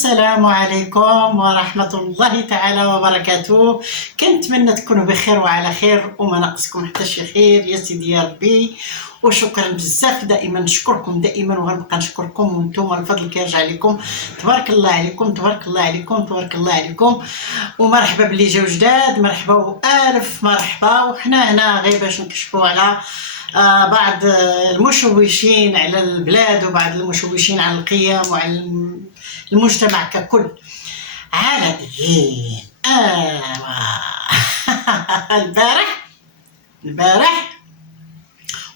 السلام عليكم ورحمة الله تعالى وبركاته. كنتمنى تكونوا بخير وعلى خير وما ناقصكم حتى شي خير يا سيدي يا ربي. وشكرا بزاف، دائما نشكركم دائما وغنبقى نشكركم، وانتم الفضل كيرجع لكم. تبارك الله عليكم تبارك الله عليكم تبارك الله عليكم. ومرحبا باللي جاو جداد، مرحبا والف مرحبا. وحنا هنا غير باش نكشفوا على بعض المشوشين على البلاد وبعض المشوشين على القيم وعلى المجتمع ككل. على البارح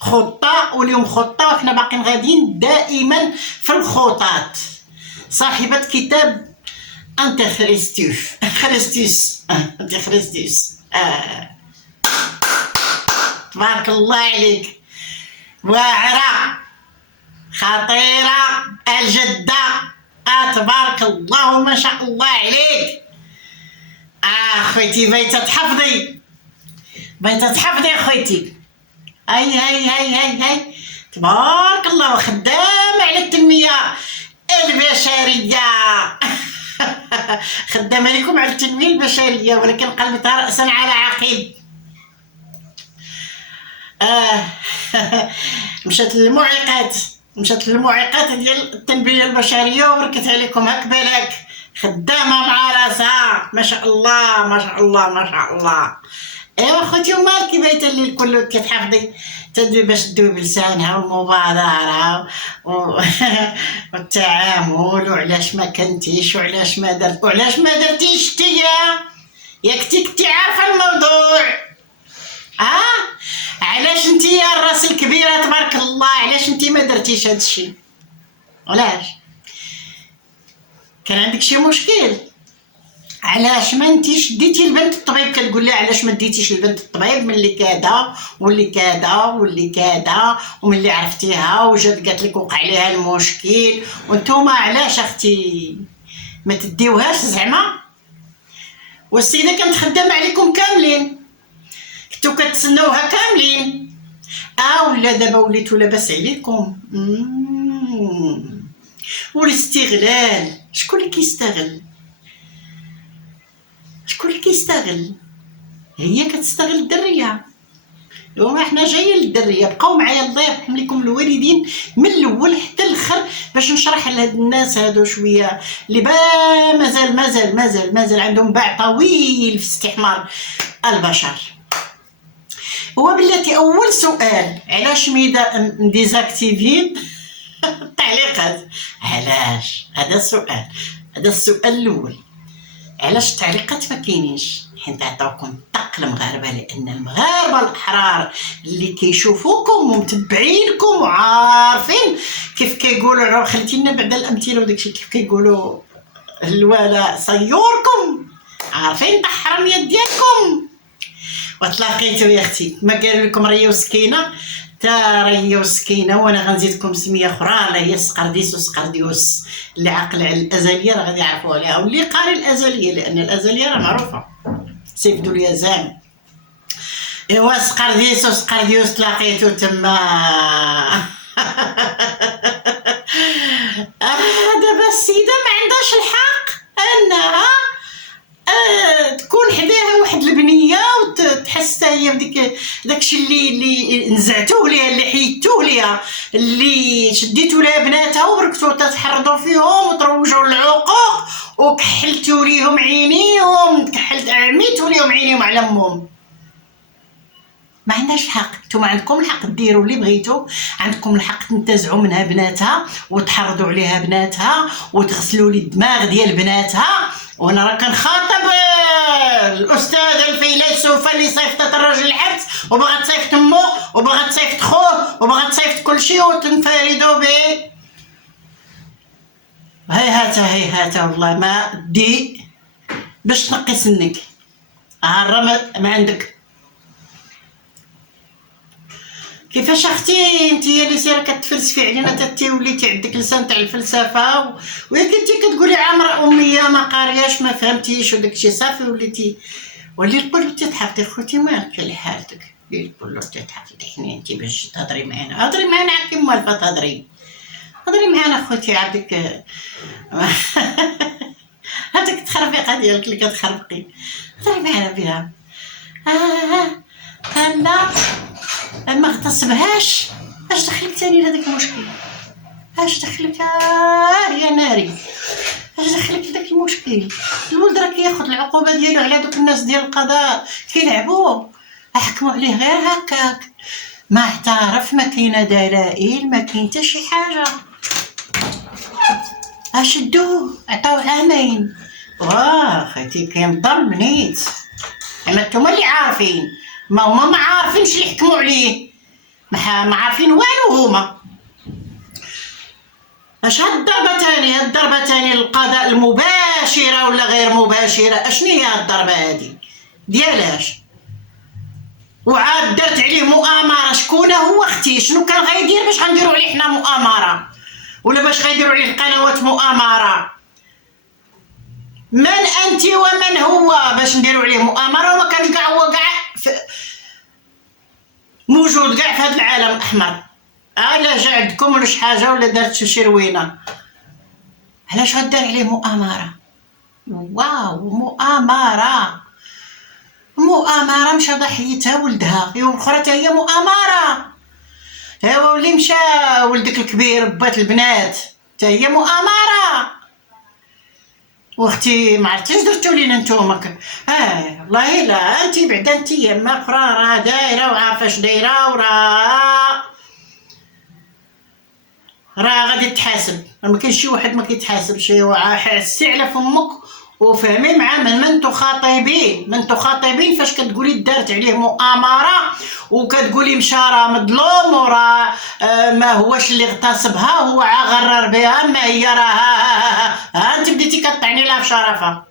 خطة واليوم خطة، وإحنا باقيين غاديين دائما في الخطط. صاحبة كتاب أنتي خريستوس تبارك الله عليك، واعرة خطيرة الجدة، تبارك الله ما شاء الله عليك. خويتي بغيتي تحفظي خويتي. هاي تبارك الله، وخدامة على التنمية البشرية خدامة لكم على التنمية البشرية، ولكن قلبتها رأسا على عقب. مشات للمعيقات ديال التنمية البشرية وركت عليكم هاك بالك، خدامة مع راسها ما شاء الله ما شاء الله ما شاء الله. ايوا خوتي، ومالك بايته الليل كله كتحفظي تدوي باش تدوي بلسانها والمبادرة والتعامل، وعلاش ما كنتيش وعلاش ما درتيش يا كنتي عارفة الموضوع. علاش انتي يا الراس الكبيرة تبارك الله، علاش انتي ما درتيش هادشي؟ علاش كان عندك شي مشكل؟ علاش ما انتيش ديتي البنت الطبيب؟ كتقول لها علاش ما ديتيش البنت الطبيب ملي كذا واللي كذا واللي كذا، وملي عرفتيها وجات قالت لك وقع ليها المشكل، وانتوما علاش اختي ما تديوهاش زعما؟ والسيده كانت خدامه عليكم كاملين، كنتو كتسناوها كاملين. ولا دابا وليتو لاباس عليكم. والاستغلال، شكون اللي كيستغل؟ هي كتستغل الدريه. وما حنا جايين للدريه، بقاو معايا الله يرحم لكم الوالدين من الاول حتى الاخر باش نشرح لهاد الناس هادو شويه اللي مازال عندهم باع طويل في استحمار البشر. هو بلاتي اول سؤال، علاش نديزاكتيفين التعليقات؟ علاش؟ هذا السؤال الاول. علاش التعليقات ما كاينينش؟ حيت عطاوكم طق المغاربه، لان المغاربه الاحرار اللي كيشوفوكم ومتبعينكم وعارفين كيف كيقولوا، خليتي لنا بعد الامثله وداكشي كيف كيقولوا الولا صيوركم، عارفين الحراميه ديالكم. وتلاقيتو يا اختي، ما قالوا لكم ريا وسكينه؟ تا ريا وسكينه، وانا غنزيدكم سميه اخرى اللي هي سقرديوس اللي عاقل على الازليه راه غادي يعرفوا عليها، واللي قاري الازليه لان الازليه راه معروفه، سيف ذو اليزام. ايوا سقرديوس تلاقيتو تما دابا السيده ما عندهاش الحق انها تكون حداها واحد البنيه وتحس هي بديك داكشي اللي نزعتوه ليها، اللي حيدتوه ليها، اللي شديتوا لها بناتها وبركتوا تحرضوا فيهم وتروجوا للعقوق وكحلتوا ليهم عينيهم، عميتوا ليهم عينيهم على امهم. ما عندهاش الحق. نتوما عندكم الحق ديروا اللي بغيتوا، عندكم الحق تنتزعوا منها بناتها وتحرضوا عليها بناتها وتغسلوا لي الدماغ ديال بناتها. وانا راه كنخاطب الاستاذ الفيلسوفه اللي صيفطت الراجل الحبس وبغات تصيفط امه وبغات تصيفط خوه وبغات تصيفط كلشي وتنفردوا به. هيهاتا والله ما دي باش تنقي سنك. ما عندك كيفاش اختي انتي اللي سيره كتفلسفي علينا تتي وليتي عندك لسان تاع الفلسفه ويا كنتي كتقولي عامره اميه ما قارياش ما فهمتيش وداكشي صافي ولي الكل تتحفظي خوتي. مالك اللي حالتك الكل تتحفظي حنا انتي باش تهضري معنا كي موالفه تهضري معنا خوتي عندك الصحه ديالك اللي كتخربقي، هضري معنا بها. لا ما اغتصبهاش. اش دخلك تاني لهداك المشكل؟ اش دخلك يا ناري؟ اش دخلك لداك المشكل؟ الولد راه كياخذ العقوبه ديالو على دوك الناس ديال القضاء كيلعبوا، حكموا عليه غير هكاك، ما اعترف، ما كاينه دلائل، ما كاين حتى شي حاجه. اشدوه عطاوه عامين. واه خيتي كاين ضرب نيت. اما نتوما اللي عارفين، ما هما ما عارفينش اللي حكموا عليه، ما عارفين والو هما. اش هاد الضربه تاني؟ هاد الضربه تاني للقضاء المباشره ولا غير مباشره؟ اشنو هي هاد الضربه هادي ديالاش؟ وعاد درت عليه مؤامره. شكون هو اختي؟ شنو كان غيدير باش غنديروا عليه حنا مؤامره؟ ولا باش غيديروا عليه القنوات مؤامره؟ من انت ومن هو باش نديروا عليه مؤامره؟ وما كان كاع هو كاع موجود كاع في هذا العالم الاحمر. الا جا عندكم ولا شي حاجه ولا دارت شي روينه، علاش غدار عليه مؤامره؟ واو مؤامره مشى ضحيتها ولدها، ايوا الاخرى حتى هي مؤامره. ايوا واللي مشى ولدك الكبير بات البنات حتى هي مؤامره. واختي ما عرفتيش درتو لينا نتوما والله لا انت بعدا انت يما اخرى راه دايره وعارفه اش دايره راه غادي تحاسب. ما كاينش شي واحد ما كيتحاسبش. حسي على فمك وفهمي مع من تخاطبين فاش كتقولي دارت عليه مؤامره وكتقولي مشى راه مظلوم وراه ما هوش اللي اغتصبها، هو غرر بها، ما هي راه انت بديتي كطعني لها في شرفها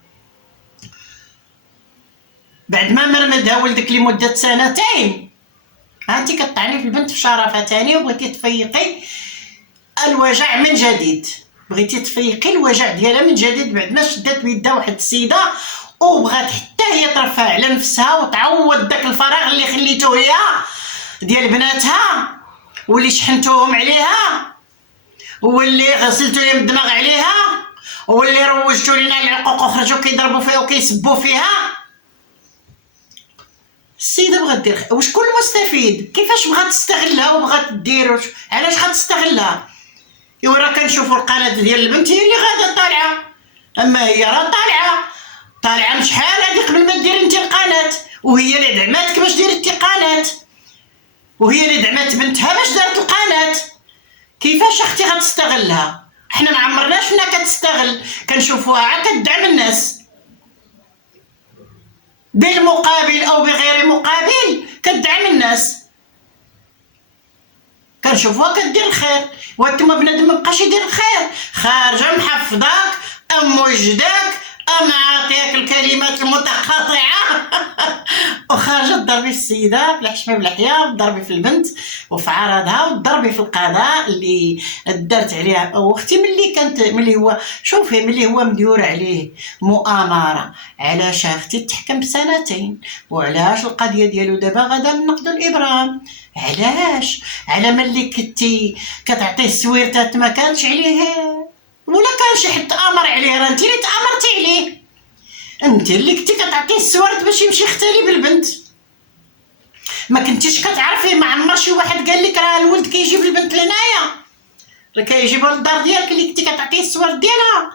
بعد ما مرمدها ولدك لمده سنتين. انت كطعني في البنت في شرفها تاني وبغيتي تفيقي الوجع من جديد، بغيتي تفيقي الوجع ديالها من جديد بعد ما شدات بيدها واحد السيده وبغات حتى هي ترفع على نفسها وتعوض داك الفراغ اللي خليتوه هي ديال بناتها، واللي شحنتوهم عليها، واللي غسلتو لي الدماغ عليها، واللي روجتو لينا العقوق وخرجوا كيضربوا فيها وكيسبوا فيها. السيده بغات دير وشكون المستفيد؟ كيفاش بغات تستغلها وبغات دير علاش غتستغلها؟ ايوا راه كنشوفوا القناه ديال البنت هي اللي غادا طالعه، اما هي راه طالعه من شحال هادي قبل ما ديري انت القناه، وهي اللي دعماتك باش ديري انت قناه، وهي اللي دعمات بنتها باش دارت القناه. كيفاش اختي غتستغلها؟ حنا ما عمرناش فينا كتستغل، كنشوفوها كتدعم الناس بالمقابل او بغير مقابل، كتدعم الناس، كنشوفوها كدير الخير. وانتما بنادم مابقاش يدير الخير، خارجه محفظاك ام وجداك ام عاطياك الكلمات المتقاطعه وخارجه تضربي في السيده بلا حشمه بلا حياه، تضربي في البنت وفي عرضها، وتضربي في القضاء اللي دارت عليها واختي. ملي هو شوفي ملي هو مديور عليه مؤامره، علاش اختي تحكم بسنتين؟ وعلاش القضيه ديالو دابا غادا نقضوا الابرام؟ علاش؟ على ملي كنتي كتعطيه السويرتات ما كانش عليه ولا كان شي حد امر عليه، راه انت اللي تامرتي عليه، انت اللي كنتي كتعطيه السوارت باش يمشي يختلي بالبنت. ما كنتيش كتعرفي، ما عمر شي واحد قال لك راه الولد كيجيب البنت لهنايا، راه كيجيبها للدار ديالك اللي كنتي كتعطيه السوارت ديالها.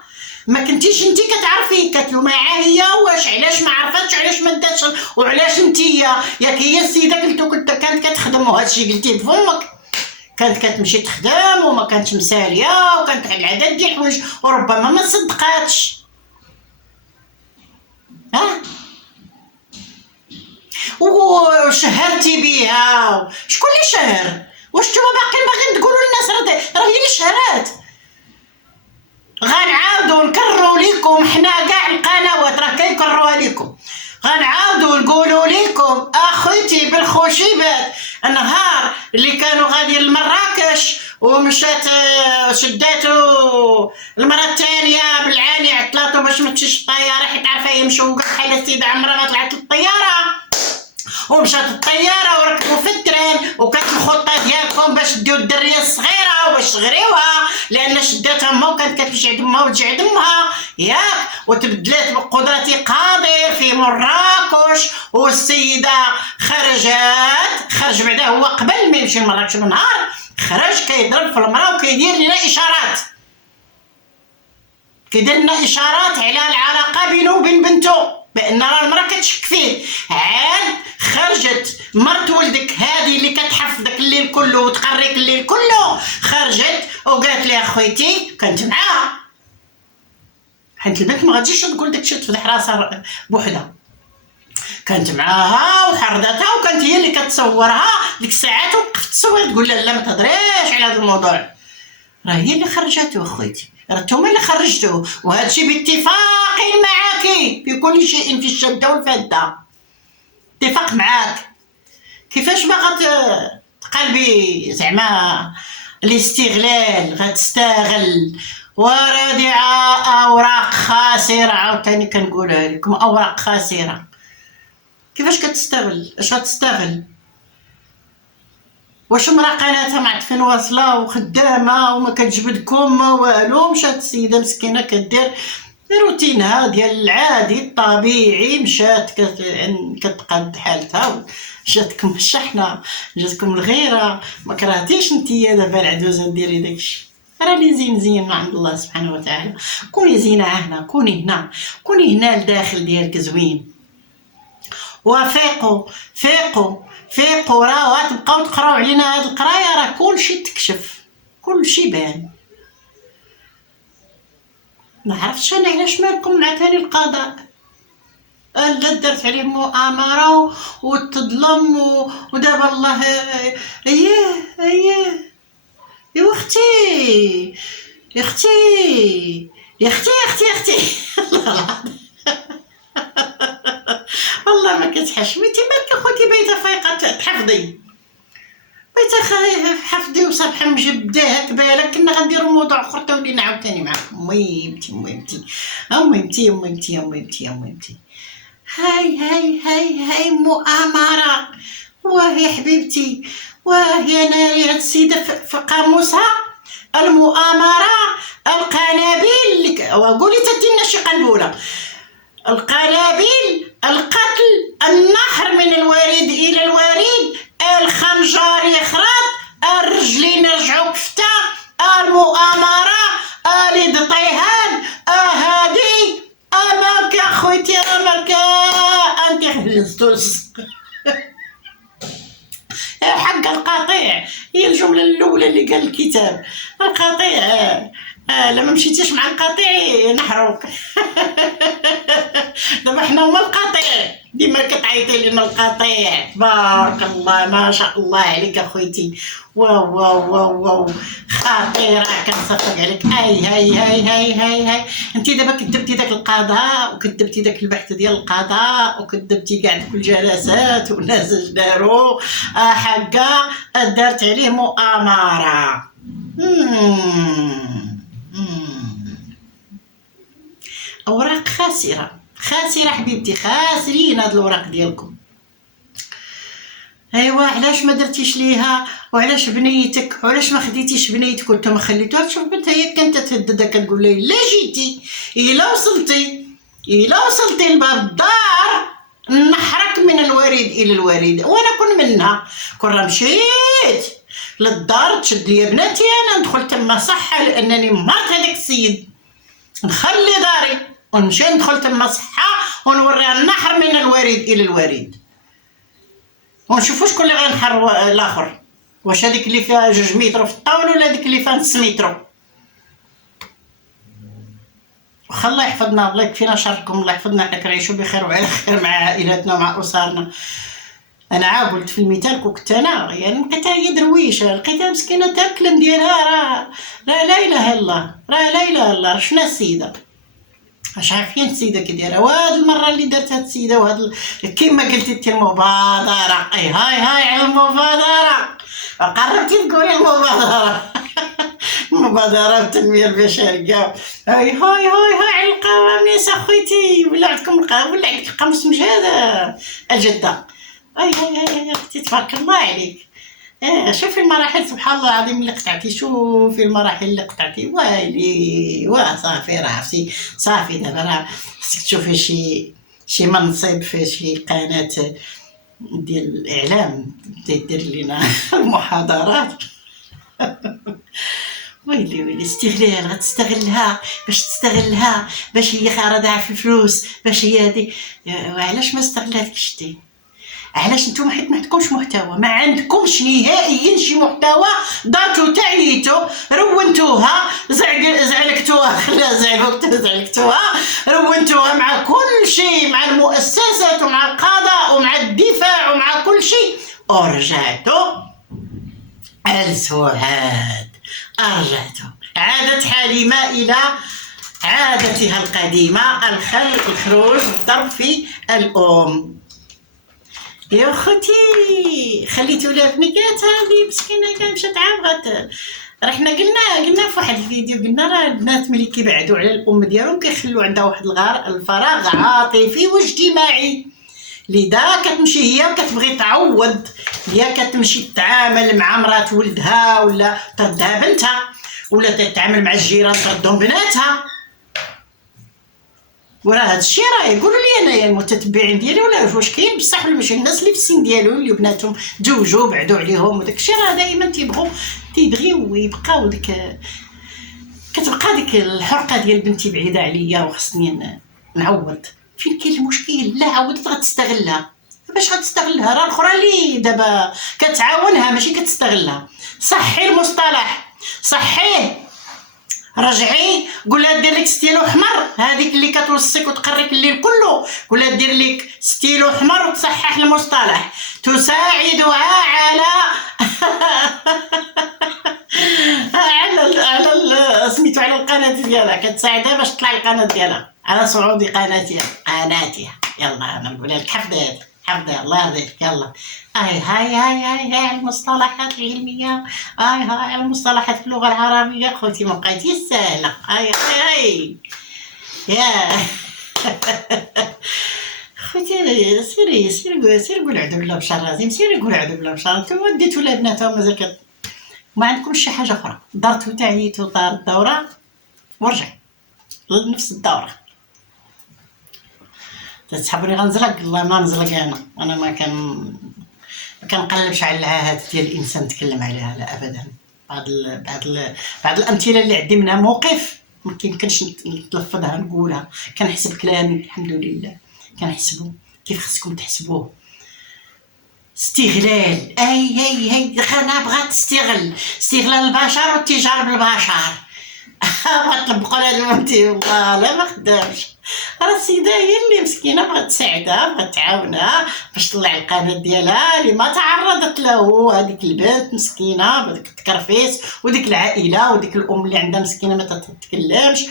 ما كنتيش انت كتعرفي، كتلوميها هي واش علاش ما عرفتش، علاش ما داتش، وعلاش انت ياك هي السيده كنت كانت كتخدم، وهادشي قلتيه بفمك، كانت كتمشي تخدم وما كانتش مساليه وكانت العدد ديال الحوايج وربما ما صدقاتش. وشهرتي بيها، شكون اللي شهر؟ واش نتوما باقيين تقولوا للناس راه هي اللي شهرات؟ غنعاودوا نكرروا لكم حنا كاع القنوات راه كيكرروها لكم، غنعاودوا نقولوا لكم اخوتي بالخشيبات النهار اللي كانوا غادي لمراكش ومشات شداتو المره الثانيه بالعاني عطلاتو باش ما تمشيش الطياره، حيت عارفه هي مشوقه بحال السيده عمرها ما طلعت للطياره، ومشات الطياره وركبوا في التران، وكانت الخطه ديالكم باش ديو الدريه الصغيره وباش تغريوها لان شداتها ما وكانت كتمشي عند امها وتجي عند امها ياك، وتبدلات بقدرة قادر في مراكش، والسيدة خرج بعدا هو قبل ما يمشي لمراكش بنهار، خرج كيضرب في المرأة وكيدير لنا إشارات، كيدير لنا إشارات على العلاقة بينه وبين بنته، بان راه المراه كتشك فيه. عاد خرجت مرت ولدك هذه اللي كتحفظك الليل كله وتقريك الليل كله، خرجت وقالت لي اخويتي كنت معاها، حيت البنت ما غاديش تقول داكشي تفضح راسها بوحدها، كانت معاها وحرضتها وكانت هي اللي كتصورها ديك الساعات، وقفت تصور تقول لا ما تهضريش على هذا الموضوع، راه هي اللي خرجته اخويتي، راه نتوما اللي خرجتوه، وهذا الشيء باتفاق معاك في كل شيء في الشده والفاده، اتفق معاك. كيفاش باغا تقلبي زعما الاستغلال، غتستغل ورادعه اوراق خاسره، عاوتاني كنقولها لكم اوراق خاسره. كيفاش كتستغل؟ اش غتستغل؟ واش امراه قناتها معطفين واصله وخدامه وما كتجبدكم ما والو، مشات السيده مسكينه كدير روتينها ديال العادي الطبيعي، مشات كتقاد حالتها، جاتكم الشحنه، جاتكم الغيره، ما كرهتيش نتيا دابا العدوزه ديري داكشي، راه لي زين من عند الله سبحانه وتعالى. كوني زينه هنا، كوني هنا لداخل ديالك زوين، وفيقوا راه غتبقاو تقراو علينا هاد القرايه، راه كلشي تكشف، كلشي بان. ما عرفتش انا علاش مالكم مع ثاني القضاء، لا درت عليه مؤامره وتظلم ودابا الله اييه يا اختي يا اختي يا اختي يا اختي والله ما كتحشميتي مالك اخوتي، بيته فايقه تحفظي، بيته حفظي وصبحه مجبداه بالك كنا غنديروا موضوع اخر تولينا عاوتاني معاكم. امي هاي مؤامره، واه يا حبيبتي، واه يا ناري، هاد السيده في قاموسها المؤامره القنابل، وقولي تدينا شي قنبوله، القنابل، القتل، النحر من الوريد الى الوريد، الخنجر يخرط، الرجلين يرجعوا كفته، المؤامره، اليد طيهان، هادي امامك يا خويتي، امامك انت خدمتوس حق القطيع، هي الجمله الاولى اللي قال الكتاب، القطيع لما مشيتيش مع القطيع نحروك دابا حنا هما القطيع، ديما كتعيطي لنا القطيع، تبارك الله ما شاء الله عليك اخويتي، واو خطيره، كنصفق عليك. هاي انت دابا كذبتي داك القضاء، وكذبتي داك البحث ديال القضاء، وكذبتي كاع دوك الجلسات والناس اش داروا، حقا دارت عليه مؤامره. اوراق خاسره حبيبتي، خاسرين هاد الاوراق ديالكم. ايوا علاش ما درتيش ليها، وعلاش بنيتك، وعلاش ما خديتيش بنيتك وانت ما خليتوها تشوف بنتها، هي كانت تهددها كتقول لها الا جيتي الا وصلتي لباب الدار نحرك من الوريد الى الوريد، وانا كون منها كون راه مشيت للدار تشد ليا بناتي، انا ندخل تما صحه لانني مرت هذاك السيد، نخلي داري ونمشي ندخل تما صحه ونوريها النحر من الوريد الى الوريد، ونشوفوا شكون اللي غينحر الاخر، واش هذيك اللي فيها 2 متر في الطاوله ولا هذيك اللي فيها نص متر. واخا الله يحفظنا، الله يكفينا شركم، الله يحفظنا، حنا كنعيشوا بخير وعلى خير مع عائلاتنا ومع اسرنا. انا عا قلت في المثال كنت انا يعني لقيتها هي درويشه، لقيتها مسكينه تا الكلام ديالها راه لا اله الا الله، شفنا السيده اش عارفين السيده كديرها، وهاد المره اللي دارت هاد السيده، وهاد كيما قلتي انت المبادره، هاي على المبادره، قربتي تقولي المبادره المبادره والتنميه البشريه، هاي على القواميس اخويتي، ولا عندكم القاموس مجهد الجده، هاي اختي تبارك الله عليك، شوفي المراحل سبحان الله العظيم اللي قطعتي، شوفي المراحل اللي قطعتي، ويلي صافي راه عرفتي، صافي دابا راه خصك تشوفي شي منصب في شي قناة ديال الإعلام دير لينا المحاضرات. ويلي ويلي استغلال، غتستغلها باش تستغلها باش هي خارجة في الفلوس، باش هي هادي. وعلاش ما استغلاتكش انتي؟ علاش نتوما حيت ما عندكمش محتوى، ما عندكمش نهائيا شي محتوى، دارتو تعيتو رونتوها زعلكتوها خلا زعلكتوها رونتوها مع كل شيء، مع المؤسسات ومع القضاء ومع الدفاع ومع كل شيء، ورجعتو السعاد، رجعتو عادت حليمة إلى عادتها القديمة، الخروج والضرب في الأم. يا خوتي خليتو لها بنيكات هادي مسكينه كان مشات عام راه حنا قلنا في واحد الفيديو، قلنا راه البنات ملي كيبعدوا على الام ديالهم كيخلوا عندها واحد الفراغ عاطفي واجتماعي، لذا كتمشي هي وكتبغي تعوض، هي كتمشي تتعامل مع مرات ولدها ولا تردها بنتها، ولا تتعامل مع الجيران تردهم بناتها. وراه هادشي راه يقولوا لي انايا المتتبعين ديالي ولا واش كاين بصح ولا ماشي، الناس اللي في السن ديالو اللي بناتهم تزوجوا بعدوا عليهم وداكشي راه دائما تيبغيو يبقاو ديك، كتبقى ديك الحرقه ديال بنتي بعيده عليا وخصني نعوض. فين كاين المشكل؟ لا عاودت غتستغلها، باش غتستغلها؟ راه الاخرى اللي دابا كتعاونها ماشي كتستغلها. صحي المصطلح، صحيه، رجعي قولها دير لك ستيلو حمر، هذيك اللي كتوصيك وتقريك الليل كله، قولها دير لك ستيلو حمر وتصحح المصطلح، تساعدها على على سميتو على القناه ديالها، كتساعدها باش تطلع القناه ديالها على صعود قناتها. يلا انا نقولها لك حفظها الله يرضيك. يلا هاي على المصطلحات العلميه، هاي على المصطلحات في اللغه العربيه. خوتي ما بقيتيش ساهله. هاي يا خوتي سيري قول عذب الله بشر رازي، سيري قول عذب الله بشر. نتوما ديتو لها بناتها ومازال ما عندكمش شي حاجه اخرى، دارتو تعيتو طار الدوره ورجع لنفس الدوره. تسحبوني غنزلق؟ الله ما نزلق، انا ما كنقلبش على العاهات ديال الانسان نتكلم عليها، لا ابدا. بعض الامثله اللي عندي منها موقف ما كيمكنش نتلفظها نقولها، كنحسب كلامي الحمد لله، كنحسبو كيف خصكم تحسبوه. استغلال، هي انا بغات استغلال البشر والتجاره بالبشر. ما طبقوا لها المنتي والله لا ما خدامش. راه السيده هي اللي مسكينه بغات تساعدها، بغات تعاونها باش تطلع القناه ديالها اللي ما تعرضت له هذيك البنت مسكينه بديك التكرفيس، وديك العائله وديك الام اللي عندها مسكينه ما تتكلمش،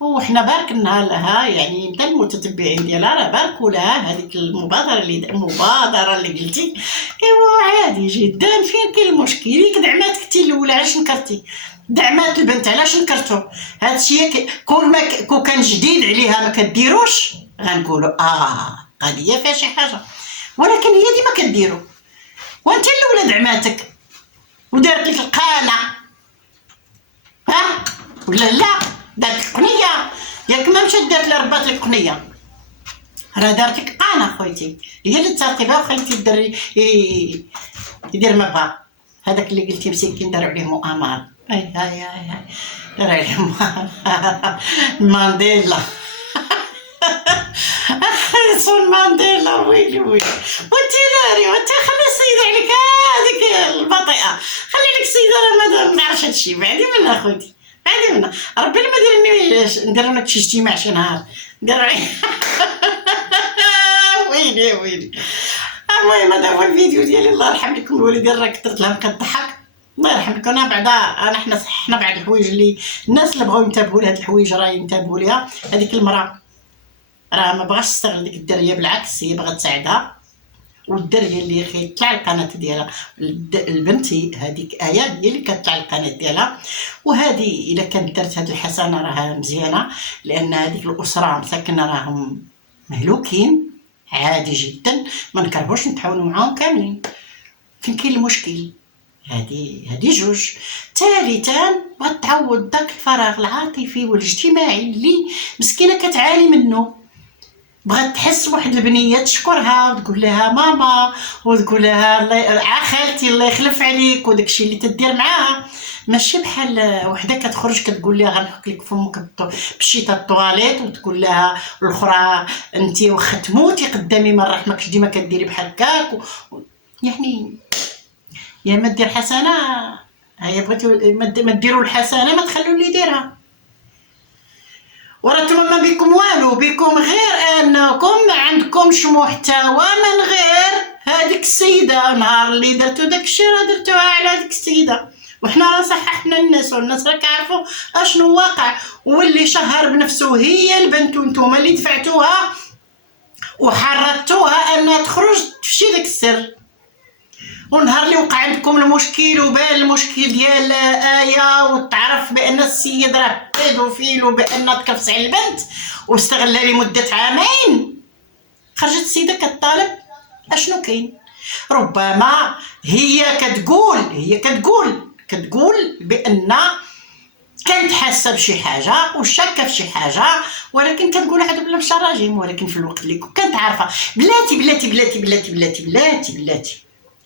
وحنا باركنا لها يعني انت المتتبعين ديالها راه باركوا لها هذيك المبادره اللي قلتي. ايوا عادي جدا، فين كاين المشكل؟ ياك دعماتك انت الاولى، علاش نكرتي؟ دعمات البنت علاش نكرتو؟ هادشي كون كان جديد عليها ما كديروش غنقولوا قضيه فيها شي حاجه، ولكن هي ديما كديرو، وانت الاولى دعماتك ودارت لك القناه، ولا لا؟ دارت لك قنيه، ياك ما مشات دارت لها ربات لك قنيه، راه دارت لك قناه خويتي، هي اللي تسرقي بها وخليتي الدري يدير ما بغا. هذاك اللي قلتي مسكين داروا عليه مؤامره، هاي دار عليه مانديلا. سون مانديلا، ويلي وانت ناري، وانت خلي السيده عليك هذيك البطيئه، خلي لك السيده راه ما عرفش هادشي، بعدي منها خوتي، بعدي منها. ربي ما ندير لك شي اجتماع شي نهار ندير ويلي. المهم هذا هو الفيديو ديالي، الله يرحم لكم الوالدين، راه كثرت لهم كضحك، الله يرحم لكم. انا بعدا حنا بعض الحوايج اللي الناس اللي بغاو ينتبهوا لهاد الحوايج راه ينتبهوا ليها. هذيك المراه راه ما بغاش تستغل ديك الدريه، بالعكس هي باغا تساعدها، والدريه اللي كيطلع القناه ديالها البنت هذيك هي اللي كتطلع القناه ديالها. وهذه الا كانت درت هذه الحسنه راها مزيانه، لان هذيك الاسره مساكنه راهم مهلوكين، عادي جدا ما نكرهوش نتعاونوا معاهم كاملين. فين كاين المشكل؟ هادي جوج. ثالثا غتعوض داك الفراغ العاطفي والاجتماعي اللي مسكينه كتعاني منه. بغات تحس بواحد البنيه تشكرها وتقول لها ماما وتقول لها الله خالتي الله يخلف عليك وداكشي اللي تدير معاها. ماشي بحال وحده كتخرج كتقول لها غنحك لك فمك بشيطه الطواليت وتقول لها الاخرى انت واخا تموتي قدامي ما نرحمكش ديما كديري بحال هكاك يعني يا ما دير حسنه هيا بغيتو ما ديروا الحسنه ما تخلوا اللي يديرها. ورا نتوما ما بكم والو، بكم غير انكم ما عندكمش محتوى من غير هذيك السيده. نهار اللي درتو داكشي راه درتوها على هذيك السيده، وحنا راه صححنا الناس والناس راك عارفوا اشنو واقع. واللي شهر بنفسه هي البنت وانتوما اللي دفعتوها وحرضتوها انها تخرج تفشي داك السر. ونهار اللي وقع عندكم المشكل وبان المشكل ديال آية وتعرف بان السيد راه بيدوفيل وبان تكفس على البنت واستغلها لمدة عامين، خرجت السيدة كطالب اشنو كاين. ربما هي كتقول بان كانت حاسه بشي حاجه وشاكه في شي حاجه، ولكن كتقول هذا بلا مشى راجيم. ولكن في الوقت اللي كانت عارفه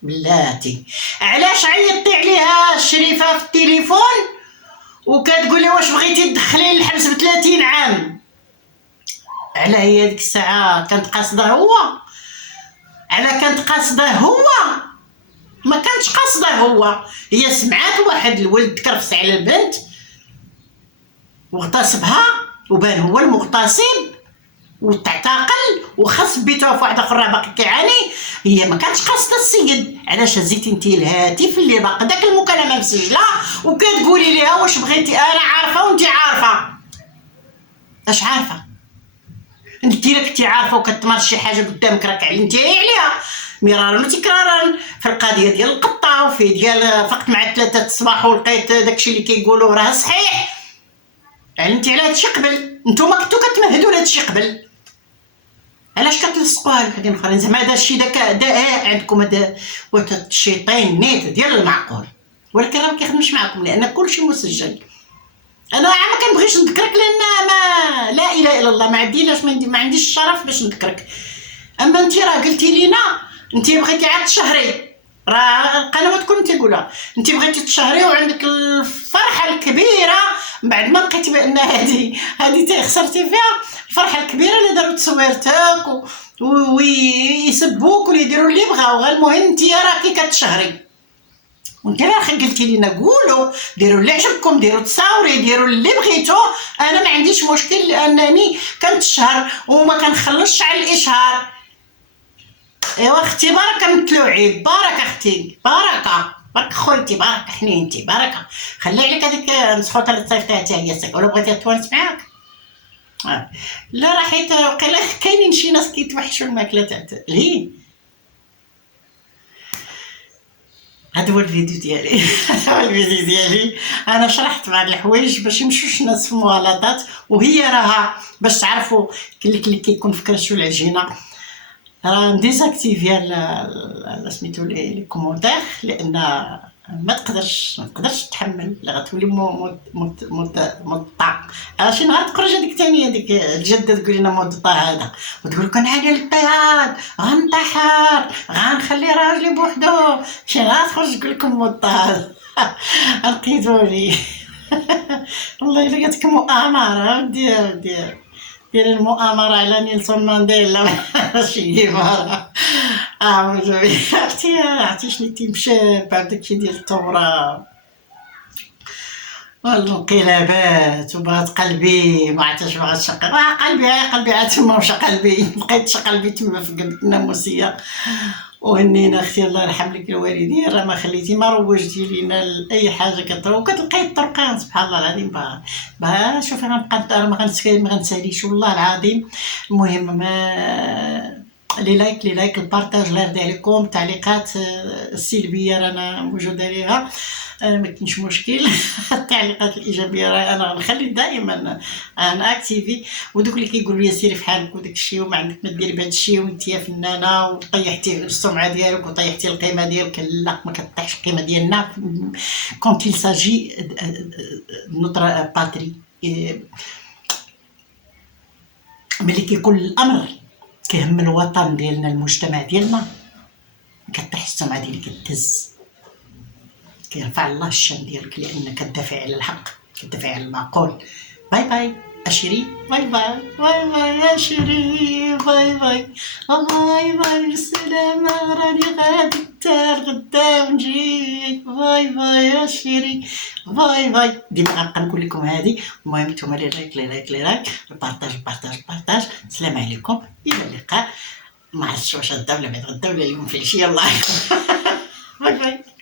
بلاتي علاش عيطتي عليها الشريفه في التليفون وكتقول لي واش بغيتي تدخلي الحبس ب30 عام؟ على هي ديك الساعه كانت قاصده هو ما كانتش قاصده هو. هي سمعات واحد الولد كرفس على البنت واغتصبها وبان هو المغتصب وتعتقل وخاص بيتها في واحد اخر باقي كيعاني. هي ما كانتش قاصده السيد. علاش هزيتي انت الهاتف اللي باقي داك المكالمه مسجله وكتقولي ليها واش بغيتي؟ انا عارفه وانت عارفه. اش عارفه انت؟ الا كنتي عارفه وكتمر شي حاجه قدامك راك علمتي عليها مرارا وتكرارا. في القضيه ديال القطه وفي ديال فقت مع 3 الصباح ولقيت داكشي اللي كيقولوا راه صحيح، علمتي على هادشي قبل. نتوما كنتو كتمهدوا لهادشي قبل، علاش كتلصقوها لوحدين اخرين؟ زعما هذا الشيء عندكم هذا الشيطان نيت ديال المعقول، ولكن راه ما كيخدمش معكم لان كلشي مسجل. انا ما كنبغيش نذكرك لان ما لا اله الا الله ما عنديش الشرف باش نذكرك. اما انت راه قلتي لينا انت بغيتي عاد تشهري، راه القنوات كلهم تيقولها انت بغيتي تشهري وعندك الفرحه الكبيره بعد ما لقيتي بان هذه خسرتي فيها. الفرحه الكبيره اللي داروا تصويرتك ويسبوك ويديروا اللي بغاو، غير المهم انت راكي كتشهري. وانت راه قلتي لينا قولوا ديروا اللي عجبكم، ديروا تصاوري، ديروا اللي بغيتو، انا ما عنديش مشكل لانني كنتشهر وما كنخلصش على الاشهار. ايوا اختي بركه متلوعي، بركه اختي، بركه خويتي، بركه حنينتي، بركه. خلي عليك هذيك مسخوطه اللي تصيفطيها حتى هي ساك ولا بغيتي تونس معاك. لا راه حيت وقيلا كاينين شي ناس كيتوحشوا الماكله تاع ليه. هذا هو الفيديو ديالي. انا شرحت بعض الحوايج باش يمشوش الناس في مغالطات، وهي راها باش تعرفوا اللي كيكون في كرشو العجينه راه نديزاكتيفيا سميتو لي كومونتير، لان ما تقدرش تحمل لا غتولي مضطع. شي نهار تخرج هذيك الثانيه هذيك الجده تقول لنا مضطع هذا وتقول لك انا على الاضطهاد غنتحر غنخلي راجلي بوحدو. شي نهار تخرج تقول لكم مضطع لقيتوني والله الا قالت لكم مؤامره دير المؤامره على نيلسون مانديلا ماشي عباره. عرفتي شنو تيمشى بعد داكشي ديال الثوره والانقلابات وبغات قلبي ما عرفتش بغات شق قلبي عاد تما مشى قلبي بقيت قلبي تما في قلب الناموسيه. وهنينا اختي الله يرحم لك الوالدين راه ما خليتي ما روجتي لينا لاي حاجه كتروج وكتلقاي الطرقان سبحان الله العظيم. شوفي غنبقى ما غنساليش والله العظيم. المهم ما لي لايك لي لايك، البارطاج الله يرضي عليكم، التعليقات السلبيه رانا موجوده عليها، ما كاينش مشكل. التعليقات الايجابيه راه انا غنخلي دائما انا اكتيفي، ودوك اللي كيقولوا لي سيري فحالك وداك الشيء وما عندك ما ديري بهذا الشيء وانت فنانه وطيحتي السمعه ديالك وطيحتي القيمه ديالك، لا ما كطيحش القيمه ديالنا كونت يساجي نوتر باتري. ملي كيكون الامر كيهم الوطن ديالنا المجتمع ديالنا كطيح السمعه ديالك كتهز، كيرفع الله الشان ديالك لانك كتدافع على الحق، كتدافع على المعقول. باي باي اشيري، باي باي باي باي اشيري، باي باي باي باي بالسلامة، راني غادي الدار غدا ونجي، باي باي اشيري، باي باي. ديما غنبقى نقول لكم هادي. المهم نتوما لي لايك لي لايك لي لايك، البارطاج البارطاج البارطاج. السلام عليكم، الى اللقاء. ما عرفتش واش غدا ولا بعد غدا ولا اليوم في العشيه، الله يعلم. باي باي.